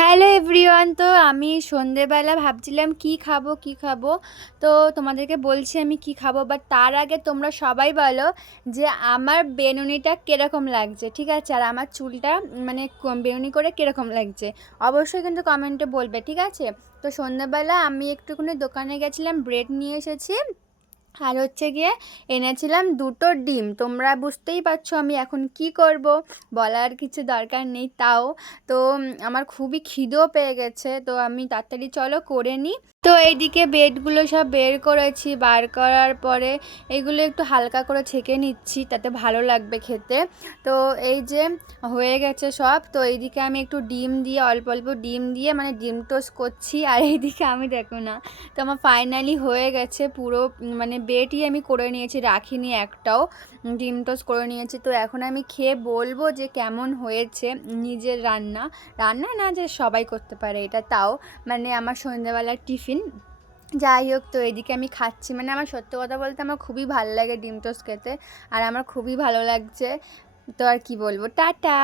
Hello everyone. তো আমি সন্ধেবেলা ভাবছিলাম কি খাবো কি খাবো, তো তোমাদেরকে বলছি আমি কি খাবো। বাট তার আগে তোমরা সবাই বলো যে আমার বেনুনিটা কীরকম লাগছে, ঠিক আছে, আর আমার চুলটা মানে বেনুনি করে কীরকম লাগছে অবশ্যই কিন্তু কমেন্টে বলবে, ঠিক আছে। তো সন্ধেবেলা আমি একটুখানি দোকানে গেছিলাম, ব্রেড নিয়ে এসেছি, আর হচ্ছে গিয়ে এনেছিলাম দুটো ডিম। তোমরা বুঝতেই পারছো আমি এখন কি করব, বলার কিছু দরকার নেই তাও। তো আমার খুবই খিদেও পেয়ে গেছে, তো আমি তাড়াতাড়ি চলো করে নিই। তো এইদিকে বেডগুলো সব বের করেছি, বার করার পরে এগুলো একটু হালকা করে ছেঁকে নিচ্ছি, তাতে ভালো লাগবে খেতে। তো এই যে হয়ে গেছে সব। তো এইদিকে আমি একটু ডিম দিয়ে অল্প অল্প ডিম দিয়ে মানে ডিম টোস্ট করছি, আর এইদিকে আমি দেখো না, তো আমার ফাইনালি হয়ে গেছে পুরো মানে বেডই আমি করে নিয়েছি, রাখিনি একটাও, ডিম টোস্ট করে নিয়েছি। তো এখন আমি খেয়ে বলবো যে কেমন হয়েছে নিজের রান্না। রান্না না যে সবাই করতে পারে এটা, তাও মানে আমার সন্ধ্যাবেলার টিফিন। যাই হোক, তো এদিকে আমি খাচ্ছি, মানে আমার সত্যি কথা বলতে আমার খুবই ভালো লাগে ডিম টোস্ট খেতে, আর আমার খুবই ভালো লাগছে। তো আর কি বলবো, টাটা।